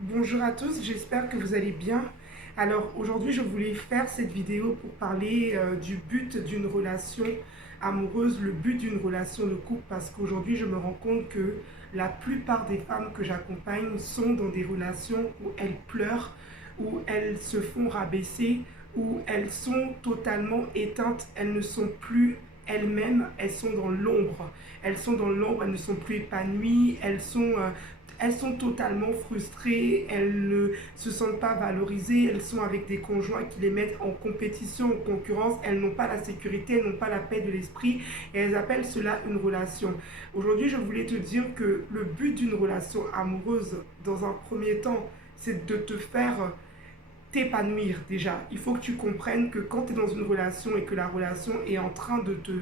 Bonjour à tous, j'espère que vous allez bien. Alors aujourd'hui, je voulais faire cette vidéo pour parler du but d'une relation amoureuse, le but d'une relation de couple, parce qu'aujourd'hui, je me rends compte que la plupart des femmes que j'accompagne sont dans des relations où elles pleurent, où elles se font rabaisser, où elles sont totalement éteintes, elles ne sont plus elles-mêmes, elles sont dans l'ombre. Elles sont dans l'ombre, elles ne sont plus épanouies, elles sont totalement frustrées, elles ne se sentent pas valorisées, elles sont avec des conjoints qui les mettent en compétition, en concurrence, elles n'ont pas la sécurité, elles n'ont pas la paix de l'esprit et elles appellent cela une relation. Aujourd'hui, je voulais te dire que le but d'une relation amoureuse, dans un premier temps, c'est de te faire t'épanouir déjà. Il faut que tu comprennes que quand tu es dans une relation et que la relation est en train de te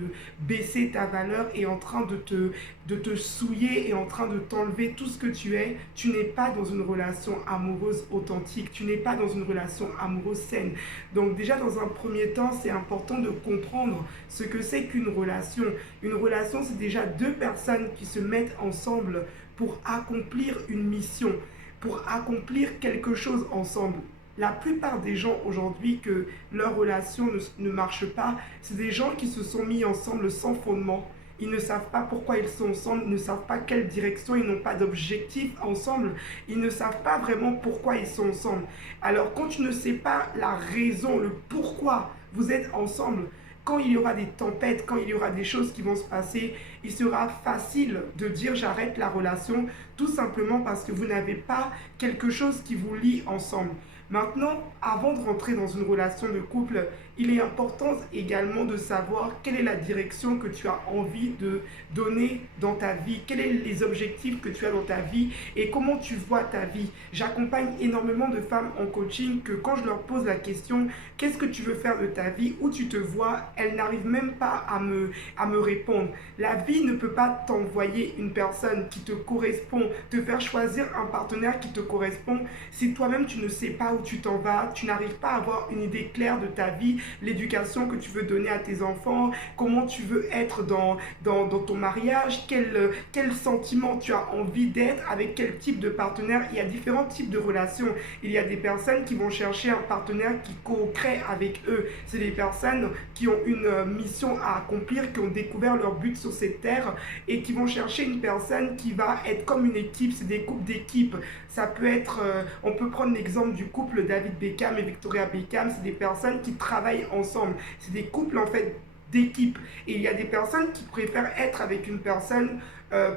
baisser ta valeur, est en train de te souiller, est en train de t'enlever tout ce que tu n'es pas dans une relation amoureuse authentique, tu n'es pas dans une relation amoureuse saine. Donc déjà dans un premier temps, c'est important de comprendre ce que c'est qu'une relation. Une relation, c'est déjà deux personnes qui se mettent ensemble pour accomplir une mission, pour accomplir quelque chose ensemble. La plupart des gens aujourd'hui que leur relation ne marche pas, c'est des gens qui se sont mis ensemble sans fondement. Ils ne savent pas pourquoi ils sont ensemble, ils ne savent pas quelle direction, ils n'ont pas d'objectif ensemble, ils ne savent pas vraiment pourquoi ils sont ensemble. Alors quand tu ne sais pas la raison, le pourquoi vous êtes ensemble, quand il y aura des tempêtes, quand il y aura des choses qui vont se passer, il sera facile de dire j'arrête la relation tout simplement parce que vous n'avez pas quelque chose qui vous lie ensemble. Maintenant, avant de rentrer dans une relation de couple, il est important également de savoir quelle est la direction que tu as envie de donner dans ta vie, quels sont les objectifs que tu as dans ta vie et comment tu vois ta vie. J'accompagne énormément de femmes en coaching que quand je leur pose la question qu'est-ce que tu veux faire de ta vie, où tu te vois, elles n'arrivent même pas à me répondre. La vie ne peut pas t'envoyer une personne qui te correspond, te faire choisir un partenaire qui te correspond si toi-même tu ne sais pas où tu t'en vas, tu n'arrives pas à avoir une idée claire de ta vie, l'éducation que tu veux donner à tes enfants, comment tu veux être dans ton mariage, quel sentiment tu as envie d'être, avec quel type de partenaire. Il y a différents types de relations. Il y a des personnes qui vont chercher un partenaire qui co-crée avec eux. C'est des personnes qui ont une mission à accomplir, qui ont découvert leur but sur cette terre et qui vont chercher une personne qui va être comme une équipe. C'est des couples d'équipe. Ça peut être, on peut prendre l'exemple du couple David Beckham et Victoria Beckham. C'est des personnes qui travaillent ensemble. C'est des couples en fait d'équipe. Et il y a des personnes qui préfèrent être avec une personne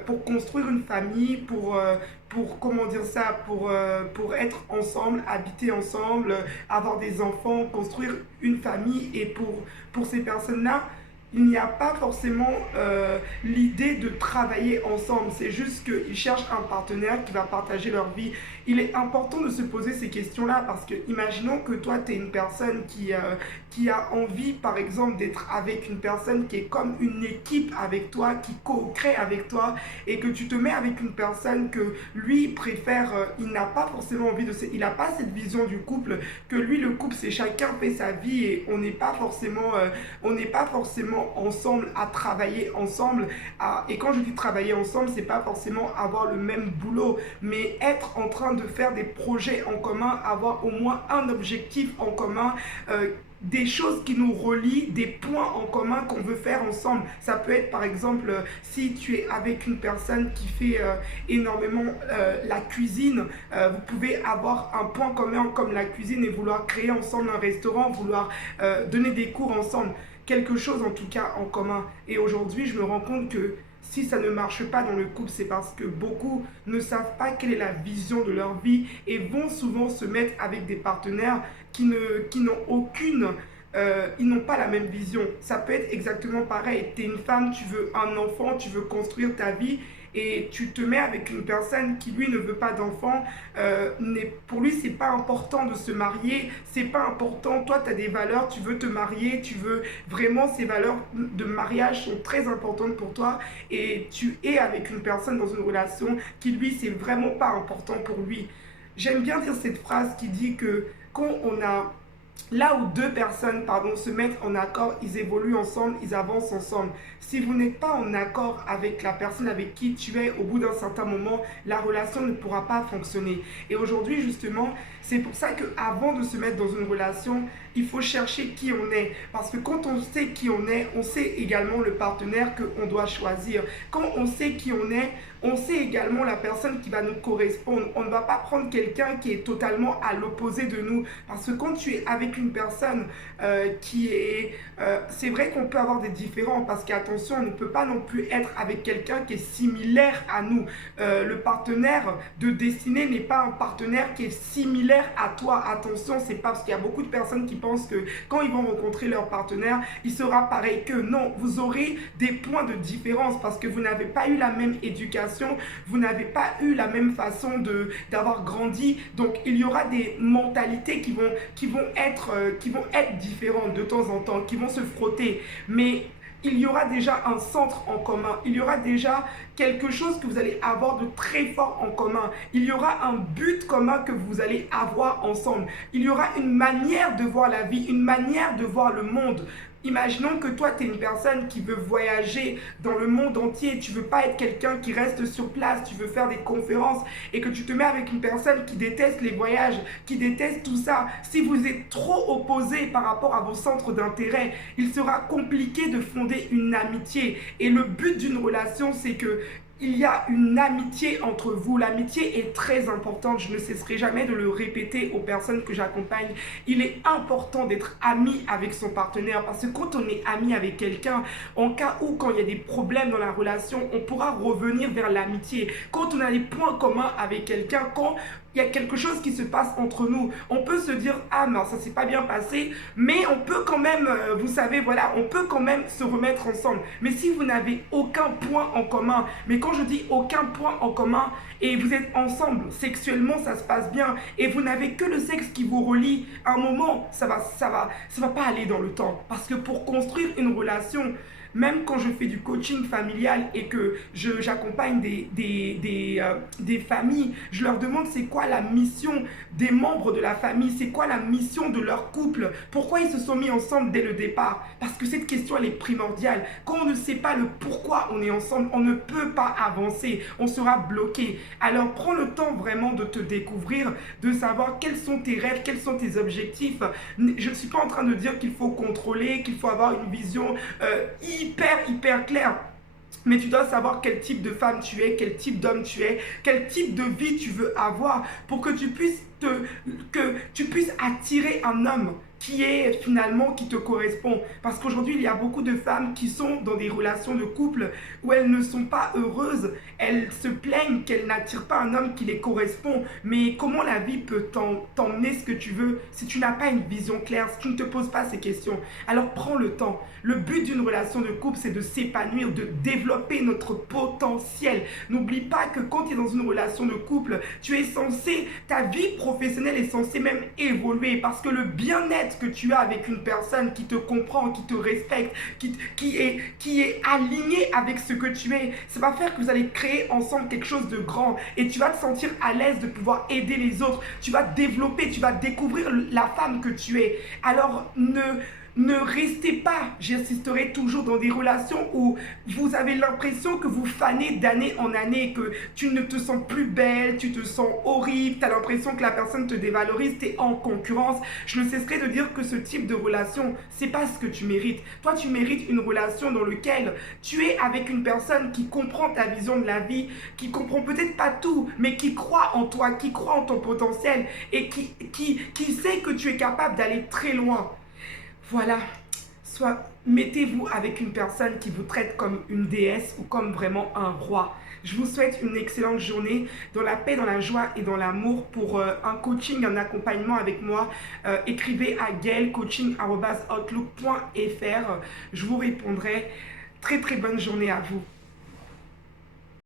pour construire une famille, comment dire ça, pour être ensemble, habiter ensemble, avoir des enfants, construire une famille. Et pour ces personnes-là, il n'y a pas forcément l'idée de travailler ensemble. C'est juste qu'ils cherchent un partenaire qui va partager leur vie. Il est important de se poser ces questions-là parce que imaginons que toi, tu es une personne qui a envie, par exemple, d'être avec une personne qui est comme une équipe avec toi, qui co-crée avec toi et que tu te mets avec une personne que lui préfère, il n'a pas forcément envie il n'a pas cette vision du couple, que lui, le couple, c'est chacun fait sa vie et on n'est pas forcément ensemble à travailler ensemble. Et quand je dis travailler ensemble, c'est pas forcément avoir le même boulot, mais être en train de faire des projets en commun, avoir au moins un objectif en commun, des choses qui nous relient, des points en commun qu'on veut faire ensemble. Ça peut être par exemple si tu es avec une personne qui fait énormément la cuisine, vous pouvez avoir un point commun comme la cuisine et vouloir créer ensemble un restaurant, vouloir donner des cours ensemble, quelque chose en tout cas en commun. Et aujourd'hui, je me rends compte que si ça ne marche pas dans le couple, c'est parce que beaucoup ne savent pas quelle est la vision de leur vie et vont souvent se mettre avec des partenaires qui n'ont aucune... ils n'ont pas la même vision. Ça peut être exactement pareil. Tu es une femme, tu veux un enfant, tu veux construire ta vie et tu te mets avec une personne qui lui ne veut pas d'enfant. Pour lui c'est pas important de se marier, c'est pas important, toi tu as des valeurs, tu veux te marier, tu veux vraiment, ces valeurs de mariage sont très importantes pour toi et tu es avec une personne dans une relation qui lui c'est vraiment pas important pour lui. J'aime bien dire cette phrase qui dit que quand on a là où deux personnes, pardon, se mettent en accord, ils évoluent ensemble, ils avancent ensemble. Si vous n'êtes pas en accord avec la personne avec qui tu es, au bout d'un certain moment, la relation ne pourra pas fonctionner. Et aujourd'hui, justement, c'est pour ça qu'avant de se mettre dans une relation, il faut chercher qui on est. Parce que quand on sait qui on sait également le partenaire qu'on doit choisir. Quand on sait qui on sait également la personne qui va nous correspondre. On ne va pas prendre quelqu'un qui est totalement à l'opposé de nous. Parce que quand tu es avec une personne qui est... c'est vrai qu'on peut avoir des différends parce qu'attention, on ne peut pas non plus être avec quelqu'un qui est similaire à nous. Le partenaire de destinée n'est pas un partenaire qui est similaire à toi. Attention, c'est pas parce qu'il y a beaucoup de personnes qui pensent que quand ils vont rencontrer leur partenaire, il sera pareil qu'eux. Non, vous aurez des points de différence parce que vous n'avez pas eu la même éducation, vous n'avez pas eu la même façon d'avoir grandi. Donc, il y aura des mentalités qui vont être différentes de temps en temps, qui vont se frotter. Mais il y aura déjà un centre en commun, il y aura déjà quelque chose que vous allez avoir de très fort en commun, il y aura un but commun que vous allez avoir ensemble, il y aura une manière de voir la vie, une manière de voir le monde. Imaginons que toi, tu es une personne qui veut voyager dans le monde entier. Tu ne veux pas être quelqu'un qui reste sur place. Tu veux faire des conférences et que tu te mets avec une personne qui déteste les voyages, qui déteste tout ça. Si vous êtes trop opposés par rapport à vos centres d'intérêt, il sera compliqué de fonder une amitié. Et le but d'une relation, c'est que il y a une amitié entre vous. L'amitié est très importante. Je ne cesserai jamais de le répéter aux personnes que j'accompagne. Il est important d'être ami avec son partenaire parce que quand on est ami avec quelqu'un, en cas où quand il y a des problèmes dans la relation, on pourra revenir vers l'amitié. Quand on a des points communs avec quelqu'un, quand il y a quelque chose qui se passe entre nous, on peut se dire ah non, ça s'est pas bien passé, mais on peut quand même, vous savez, voilà, on peut quand même se remettre ensemble. Mais si vous n'avez aucun point en commun, mais quand je dis aucun point en commun et vous êtes ensemble sexuellement, ça se passe bien et vous n'avez que le sexe qui vous relie, à un moment ça va pas aller dans le temps. Parce que pour construire une relation, même quand je fais du coaching familial et que j'accompagne des familles, je leur demande c'est quoi la mission des membres de la famille, c'est quoi la mission de leur couple, pourquoi ils se sont mis ensemble dès le départ. Parce que cette question, elle est primordiale. Quand on ne sait pas le pourquoi on est ensemble, on ne peut pas avancer, on sera bloqué. Alors prends le temps vraiment de te découvrir, de savoir quels sont tes rêves, quels sont tes objectifs. Je ne suis pas en train de dire qu'il faut contrôler, qu'il faut avoir une vision hyper claire. Mais tu dois savoir quel type de femme tu es, quel type d'homme tu es, quel type de vie tu veux avoir pour que tu puisses attirer un homme qui te correspond. Parce qu'aujourd'hui, il y a beaucoup de femmes qui sont dans des relations de couple où elles ne sont pas heureuses. Elles se plaignent qu'elles n'attirent pas un homme qui les correspond. Mais comment la vie peut t'emmener ce que tu veux si tu n'as pas une vision claire, si tu ne te poses pas ces questions? Alors prends le temps. Le but d'une relation de couple, c'est de s'épanouir, de développer notre potentiel. N'oublie pas que quand tu es dans une relation de couple, ta vie professionnelle est censée même évoluer parce que le bien-être que tu as avec une personne qui te comprend, qui te respecte, qui est aligné avec ce que tu es, ça va faire que vous allez créer ensemble quelque chose de grand et tu vas te sentir à l'aise de pouvoir aider les autres. Tu vas développer, tu vas découvrir la femme que tu es. Alors ne restez pas, j'insisterai toujours, dans des relations où vous avez l'impression que vous fanez d'année en année, que tu ne te sens plus belle, tu te sens horrible, tu as l'impression que la personne te dévalorise, tu es en concurrence. Je ne cesserai de dire que ce type de relation, c'est pas ce que tu mérites. Toi, tu mérites une relation dans laquelle tu es avec une personne qui comprend ta vision de la vie, qui comprend peut-être pas tout, mais qui croit en toi, qui croit en ton potentiel et qui sait que tu es capable d'aller très loin. Voilà, mettez-vous avec une personne qui vous traite comme une déesse ou comme vraiment un roi. Je vous souhaite une excellente journée dans la paix, dans la joie et dans l'amour. Pour un coaching, un accompagnement avec moi, écrivez à gaelcoaching@outlook.fr. Je vous répondrai. Très très bonne journée à vous.